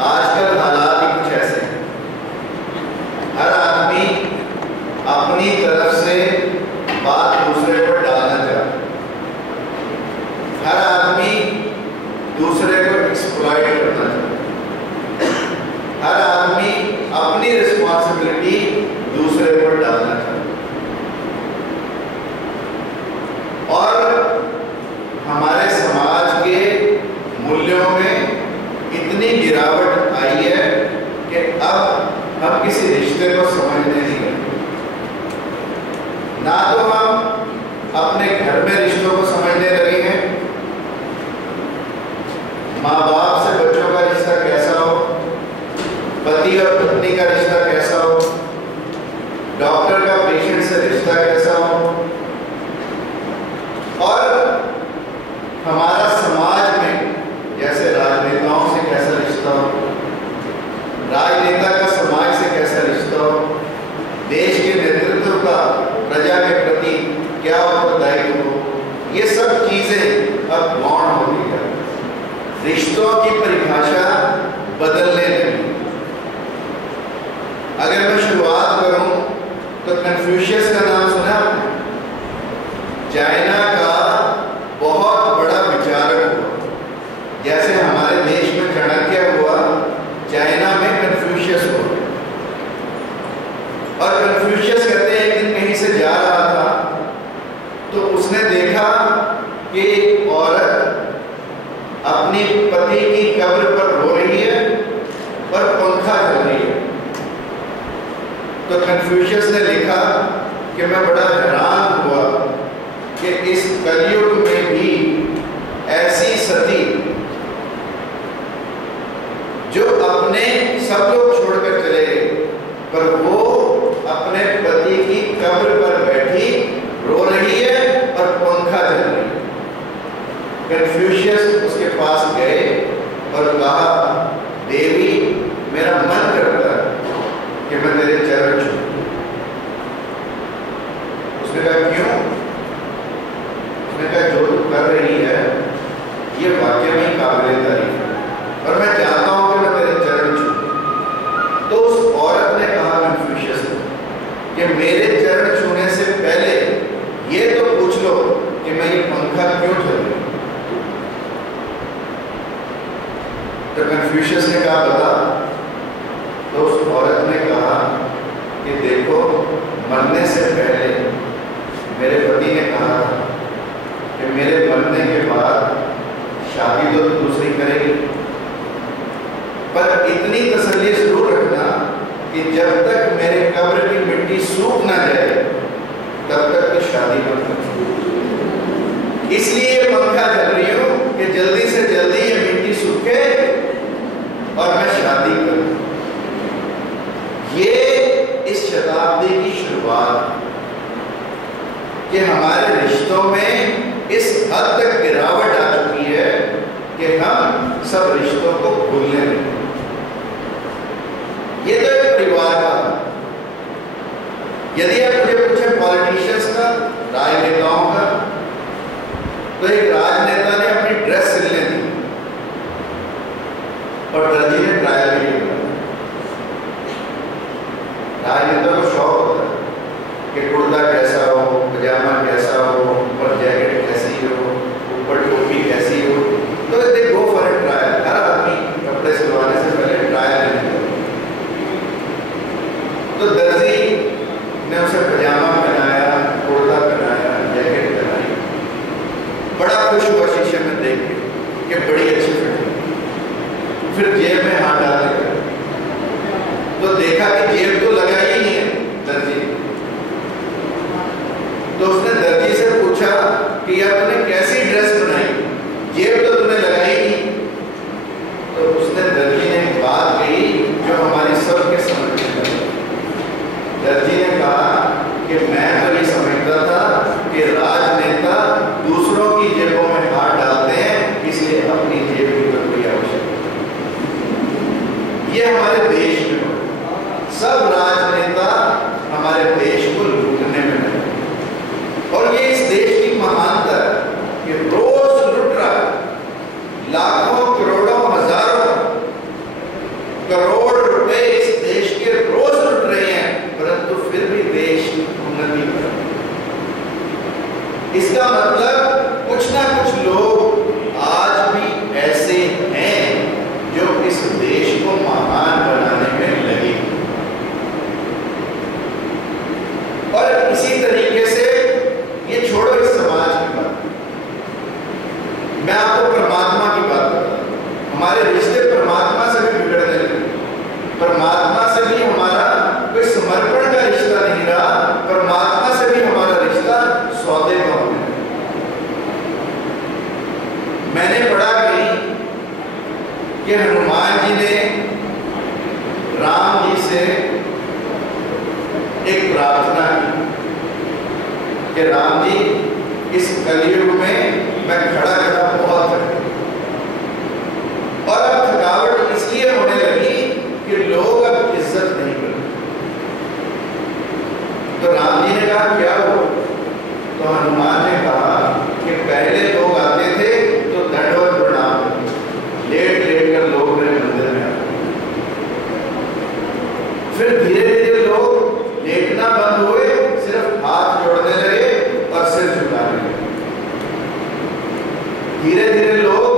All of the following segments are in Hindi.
आजकल हालात ही कुछ ऐसे हैं। हर आदमी अपनी तरफ से बात दूसरे पर डालना चाहता है। हर आदमी दूसरे को एक्सप्लॉइट करना चाहता है। हर आदमी अपनी रिस्पॉन्सिबिलिटी दूसरे पर डालना चाहता है। और हमारे समाज के मूल्यों में इतनी गिरावट आई है कि अब हम किसी रिश्ते को समझने नहीं लगते। ना तो हम अपने घर में रिश्तों को समझने लगे हैं। माँ बाप से बच्चों का रिश्ता कैसा हो, पति और पत्नी का रिश्ता कैसा हो, डॉक्टर का पेशेंट से रिश्ता कैसा हो, और हमारा समाज में जैसे राजनेताओं से कैसा रिश्ता हो, राजनेता का समाज से कैसा रिश्ता हो, देश के नेतृत्व का प्रजा के प्रति क्या उत्तरदायित्व हो, ये सब चीजें अब गौण होती है। रिश्तों की परिभाषा बदलने लगी। अगर मैं शुरुआत करूं तो कन्फ्यूशियस का नाम सुना आपने? चाइना का बहुत बड़ा विचारक हुआ। जैसे हमारे देश में चाणक्य हुआ, चाइना में कन्फ्यूशियस हुआ। और कन्फ्यूशियस कहते हैं एक दिन कहीं से जा रहा था तो उसने देखा कि एक औरत अपनी पति की कब्र पर रो रही है और पंखा चल रही है। तो कन्फ्यूशियस ने लिखा कि मैं बड़ा हैरान हुआ कि इस कलयुग में भी ऐसी सती जो अपने सब लोग छोड़कर चले गए, पर वो अपने पति की कब्र पर बैठी रो रही है और पंखा चल रही है। कन्फ्यूशियस उसके पास गए और कहा, देवी मेरा मन करता है कि मैं तेरे चरण छूं। उसने कहा क्यों? उसने कहा जो तू कर रही है ये वाकई में काबिल तारीफ है और मैं चाहता हूं कि मैं तेरे चरण छूं। तो उस औरत ने कहा कन्फ्यूशियस कि मेरे चरण छूने से पहले ये तो पूछ लो कि मैं ये पंखा क्यों चल रही हूं। तो कन्फ्यूशियस ने कहा बता। तो उस औरत ने कहा कि देखो, मरने से पहले मेरे पति ने कहा कि मेरे मरने के बाद शादी तो दूसरी करेगी, पर इतनी तसल्ली जरूर रखना कि जब तक मेरे कब्र की मिट्टी सूख ना जाए तब तक की शादी मत करना। इसलिए ये पंखा चल रही हूं कि जल्दी से जल्दी ये मिट्टी सूखे और मैं शादी करूं। ये इस शताब्दी की शुरुआत कि हमारे रिश्तों में इस हद तक गिरावट आ चुकी है कि हम सब रिश्तों को भूलने लगे। ये तो एक परिवार का। यदि आप मुझे पूछे पॉलिटिशियंस का, राजनेताओं का, तो एक राजनेता ने अपनी ड्रेस सिलने दी और दर्जी ने ट्रायल के लिए बनाया। राजनेता को शौक होता है कि कुर्ता कैसा हो, पजामा कैसा हो, ऊपर जैकेट कैसी हो, ऊपर टोपी कैसी हो, तो दे गो फॉर ए ट्रायल। हर आदमी कपड़े सिलवाने से पहले ट्रायल लेने लगता है। तो दर्जी ने उसे पजामा पहनाया, कुर्ता पहनाया, जैकेट पहनाई। बड़ा खुश हुआ शीशे में देख के कि बड़ी अच्छी फिट है। फिर जेब में हाथ डाल के तो देखा कि जेब तो लगा ही नहीं है दर्जी। तो उसने दर्जी से पूछा कि यार तूने कैसी ड्रेस बनाई, जेब तो तूने लगाई नहीं। तो उसने दर्जी ने एक बात कही जो हमारी सबके समझ में आई। दर्जी ने कहा कि मैं तो ये समझता था कि राजनेता दूसरों की जेबों में हाथ डालते हैं, इसलिए अपनी जेब की तो कोई आवश्यकता नहीं। ये हमारे देश में सब राजनेता हमारे देश को लूटने में लगे और ये इस देश की महानता कि रोज लूट रहा, लाखों करोड़ों हजारों करोड़ रुपए इस देश के रोज लुट रहे हैं, परंतु फिर भी देश उन्नति कर रहा है। इसका मतलब कुछ ना कुछ लोग आज भी ऐसे हैं जो इस देश को महान बनाने में लगे। और इसी तरीके से ये छोड़ो इस समाज की बात, मैं आपको परमात्मा की बात करता हूं। हमारे रिश्ते परमात्मा से भी बिगड़ने लगे। परमात्मा से भी हमारा कोई समर्पण का रिश्ता नहीं रहा, परमात्मा से भी हमारा रिश्ता सौदे का हो गया। मैंने पढ़ा कि हनुमान जी ने राम जी से एक प्रार्थना की कि राम जी, इस कलयुग में मैं खड़ा खड़ा बहुत थक, और अब थकावट इसलिए होने लगी कि लोग अब इज्जत नहीं करते। तो राम जी ने कहा क्या हो? तो हनुमान ने कहा कि पहले लोग आते थे तो दंडवत प्रणाम, लेट लेट कर लोग मेरे मंदिर में आते, फिर धीरे धीरे लोग लेटना बंद हुए, सिर्फ हाथ जोड़ने लगे और सिर झुकाने लगे। धीरे धीरे लोग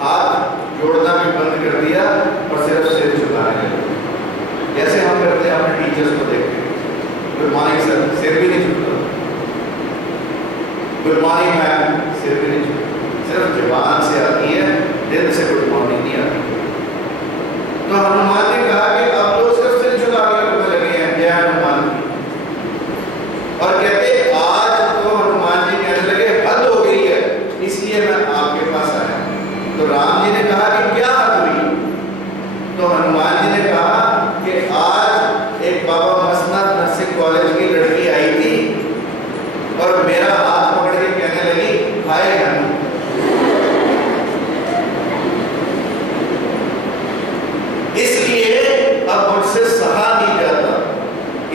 हाथ जोड़ना भी बंद कर दिया और सिर्फ सिर झुकाने लगे। जैसे हम करते हैं अपने टीचर्स को देखते हैं, गुड मॉर्निंग सर, सिर भी नहीं झुकता, गुड मॉर्निंग मैम, सिर भी नहीं झुकता, सिर्फ जुबान से आती है, दिल से गुड मॉर्निंग नहीं आती। तो हनुमान ने कहा कि अब लोग सिर्फ सिर झुका के करने लगे हैं, जय हनुमान। और कहते आज तो हनुमान जी कहने लगे हद हो गई है, इसलिए मैं आपके पास आया। तो राम जी ने कहा कि क्या हद हुई? तो हनुमान जी ने कहा कि आज एक बाबा मसनद नर्सिंग कॉलेज की लड़की आई थी और मेरा हाथ पकड़ के कहने लगी हाय हनु। इसलिए अब मुझसे सहा नहीं जाता,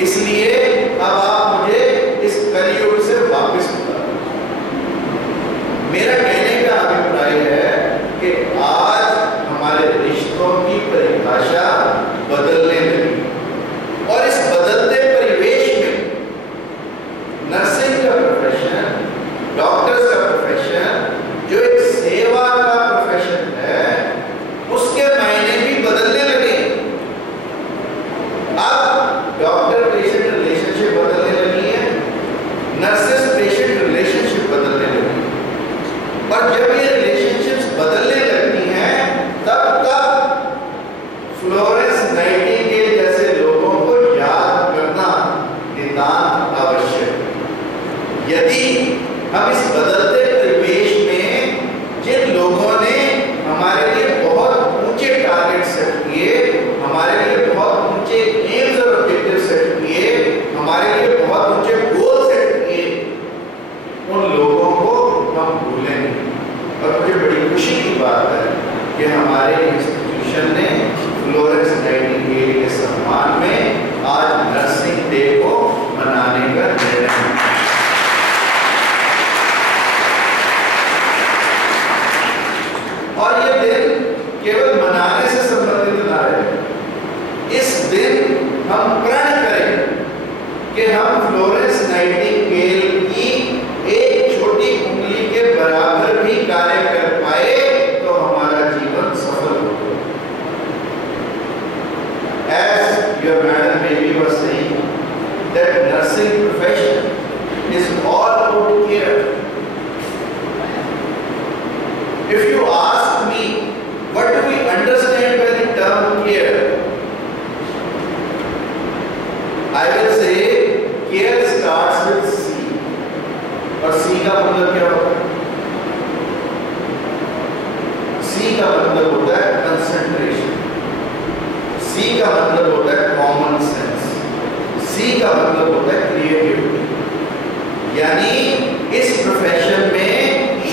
इसलिए अब आप मुझे इस कलयुग से वापस बुला। मेरा कहने का अभिप्राय है कि आज हमारे रिश्तों की परिभाषा बदलने लगी, और इस बदलते परिवेश में नर्सिंग का प्रोफेशन, डॉक्टर्स का प्रोफेशन, जो एक सेवा का प्रोफेशन है, उसके मायने भी बदलने लगे। अब डॉक्टर पेशेंट रिलेशनशिप बदलने लगी है, नर्सेस पेशेंट रिलेशनशिप बदलने लगी, और जब ये रिलेशनशिप्स बदलने लगती हैं तब तक फ्लोरेंस नाइटिंगेल जैसे लोगों को याद करना नितांत आवश्यक है। यदि हम इस बदलते परिवेश में जिन लोगों ने हमारे लिए बहुत ऊंचे टारगेट सेट किए, हमारे लिए बहुत ऊंचे एम्स और ऑब्जेक्टिव सेट किए, हमारे लिए बहुत ऊंचे गोल सेट किए, उन लोगों को हम भूलेंगे। और मुझे बड़ी खुशी की बात है कि हमारे इंस्टीट्यूशन ने फ्लोरेंस नाइटिंगेल के सम्मान में आज नर्सिंग डे को मनाने का निर्णय किया। और ये दिन केवल मनाने से संबंधित ना रहे, इस दिन हम प्रण करें कि हम फ्लोरेंस नाइटिंगेल की एक छोटी उंगली के बराबर भी कार्य कर पाए तो हमारा जीवन सफल होगा। As your madam baby was saying, that nursing profession is all about care. If you ask me, what do we understand by the term care? I will say, care starts with C. और C का मतलब क्या होता है? C का मतलब होता है कंसंट्रेशन, C का मतलब होता है कॉमन सेंस, C का मतलब होता है क्रिएटिविटी। यानी इस प्रोफेशन में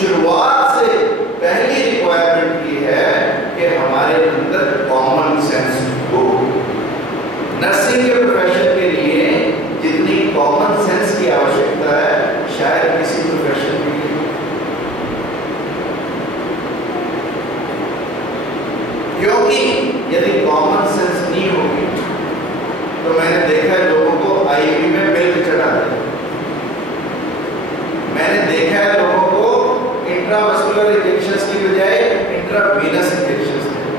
शुरुआत से पहली रिक्वायरमेंट ये है कि हमारे अंदर कॉमन सेंस हो। नर्सिंग के प्रोफेशन के लिए जितनी कॉमन सेंस की आवश्यकता है शायद किसी प्रोफेशन में नहीं। क्योंकि यदि कॉमन देखा है लोगों को आईवी में मिल्क चढ़ाते, मैंने देखा है लोगों को इंट्रामस्कुलर इंजेक्शंस की बजाय इंट्रावीनस इंजेक्शंस देते,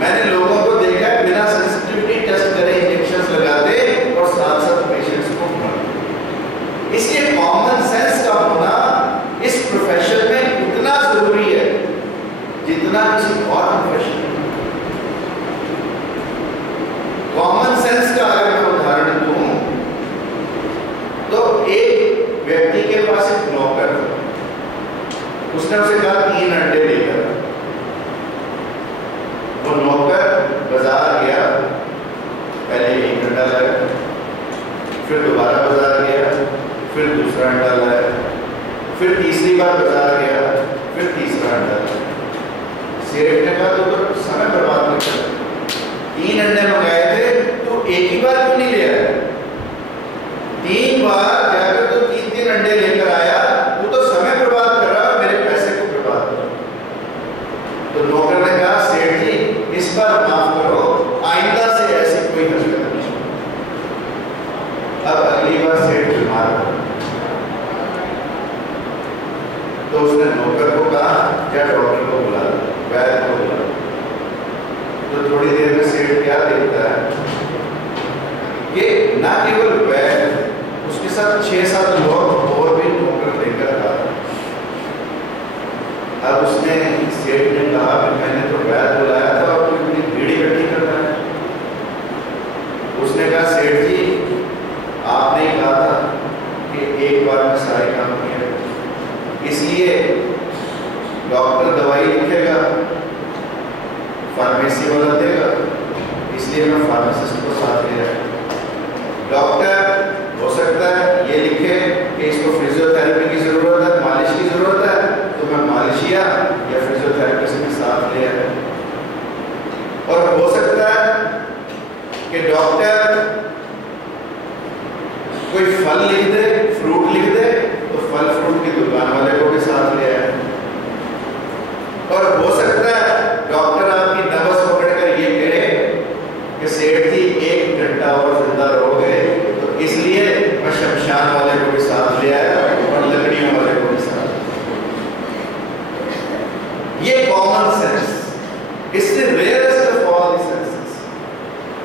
मैंने लोगों को देखा है बिना सेंसिटिविटी टेस्ट करे इंजेक्शंस लगाते और साथ साथ पेशेंट्स को मारते। इसलिए कॉमन सेंस का होना इस प्रोफेशन में इतना जरूरी है जितना किसी और प्रोफेशन में। कॉमन सेंस का अगर मैं उदाहरण दूं तो एक व्यक्ति के पास एक नौकर था, उसने उसे कहा 3 अंडे लेकर। वो नौकर बाजार गया, पहले 1 अंडा लाया, फिर दोबारा बाजार गया, फिर दूसरा अंडा लाया, फिर तीसरी बार बाजार गया, फिर तीसरा अंडा लाया। सेठ ने कहा तो समय बर्बाद मत कर, 3 अंडे मंगाए थे तो एक ही बार क्यों नहीं ले आया? 3 बार जाकर तो 3-3 अंडे लेकर आया, तू तो समय बर्बाद कर रहा है, मेरे पैसे को बर्बाद कर। तो नौकर ने कहा सेठ जी इस बार माफ करो, आइंदा से ऐसी कोई हरकत नहीं। अब अगली बार सेठ बीमार हो तो उसने नौकर को कहा क्या डॉक्टर को बुला, वैद्य को बुला। तो थोड़ी देर में सेठ क्या देखता है कि ना केवल वैद्य, उसके साथ 6-7 लोग और भी नौकर लेकर आ रहे। अब उसने सेठ ने कहा कि मैंने तो वैद्य बुलाया था और तू इतनी भीड़ इकट्ठी कर रहा है। उसने कहा सेठ जी आपने ही कहा था कि एक बार में सारे काम किए, इसलिए डॉक्टर दवाई लिखेगा, फार्मेसी वाला देगा, इसलिए मैं फार्मासिस्ट को साथ ले रहा। डॉक्टर हो सकता है ये लिखे कि इसको फिजियोथेरेपी की जरूरत है, मालिश की जरूरत है, तो मैं मालिशिया या फिजियोथेरेपिस्ट के साथ ले आया। और हो सकता है कि डॉक्टर कोई फल लिख दे, फ्रूट लिख दे, तो फल फ्रूट की दुकान वाले को भी साथ ले आए। और हो सकता है डॉक्टर आपकी नब्ज पकड़कर ये कहे कि सेठ जी 1 घंटा और जिंदा रहोगे, तो इसलिए मैं शमशान वाले को भी साथ ले आया और लकड़ियों वाले को भी साथ। ये कॉमन सेंस, इससे rarest of all the senses.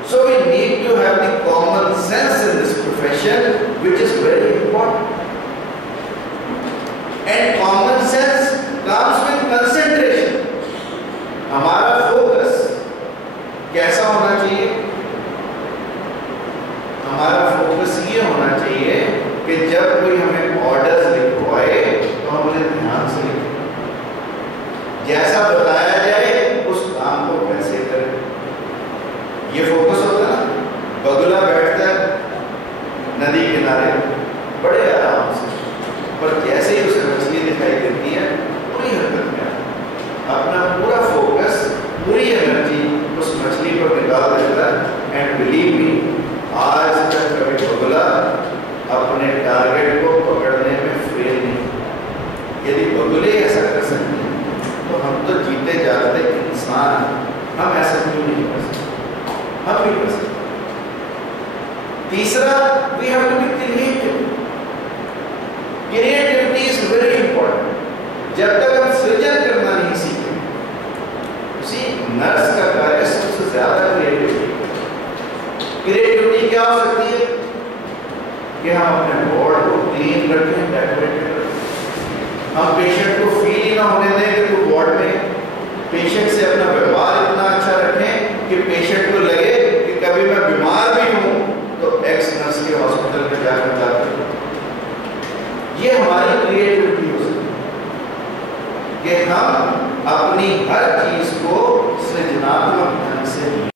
So we need to have the common sense in this profession, which is very important. And common sense comes with concentration. हमारा फोकस कैसा होना चाहिए? हमारा फोकस ये होना चाहिए कि जब कोई हमें ऑर्डर्स लिखवाए तो हम उन्हें ध्यान से लिखें, जैसा बताया जाए उस काम को कैसे करें, ये फोकस होता है ना। बगुला बैठता है नदी किनारे बड़े आराम से, पर जैसे ही उसे मछली दिखाई देती है पूरी हरकत में अपना पूरा फोकस, पूरी एनर्जी उस मछली पर निकाल देता है। एंड बिलीव मी, आज तक कभी बगुला अपने टारगेट को पकड़ने में फेल नहीं। यदि बगुले ऐसा कर सकते हैं तो हम तो जीते जाते इंसान, हम ऐसा क्यों नहीं कर सकते? हम भी कर सकते। तीसरा, we have to be creative. Creativity is very important. जब तक हम सृजन करना नहीं सीखें, उसी नर्स का कार्य सबसे ज्यादा क्रिएटिविटी। क्रिएटिविटी क्या हो सकती है कि हम अपने वार्ड को क्लीन रखें, डेकोरेटेड रखें, हम पेशेंट को फील ही ना होने दें कि तो वार्ड में पेशेंट से अपना व्यवहार इतना अच्छा रखें कि पेशेंट को लगे कि कभी मैं बीमार भी हूं तो एक्स नर्स के हॉस्पिटल में जाकर ये हमारी क्रिएटिविटी हो सकती है कि हम अपनी हर चीज को सृजनात्मक ढंग से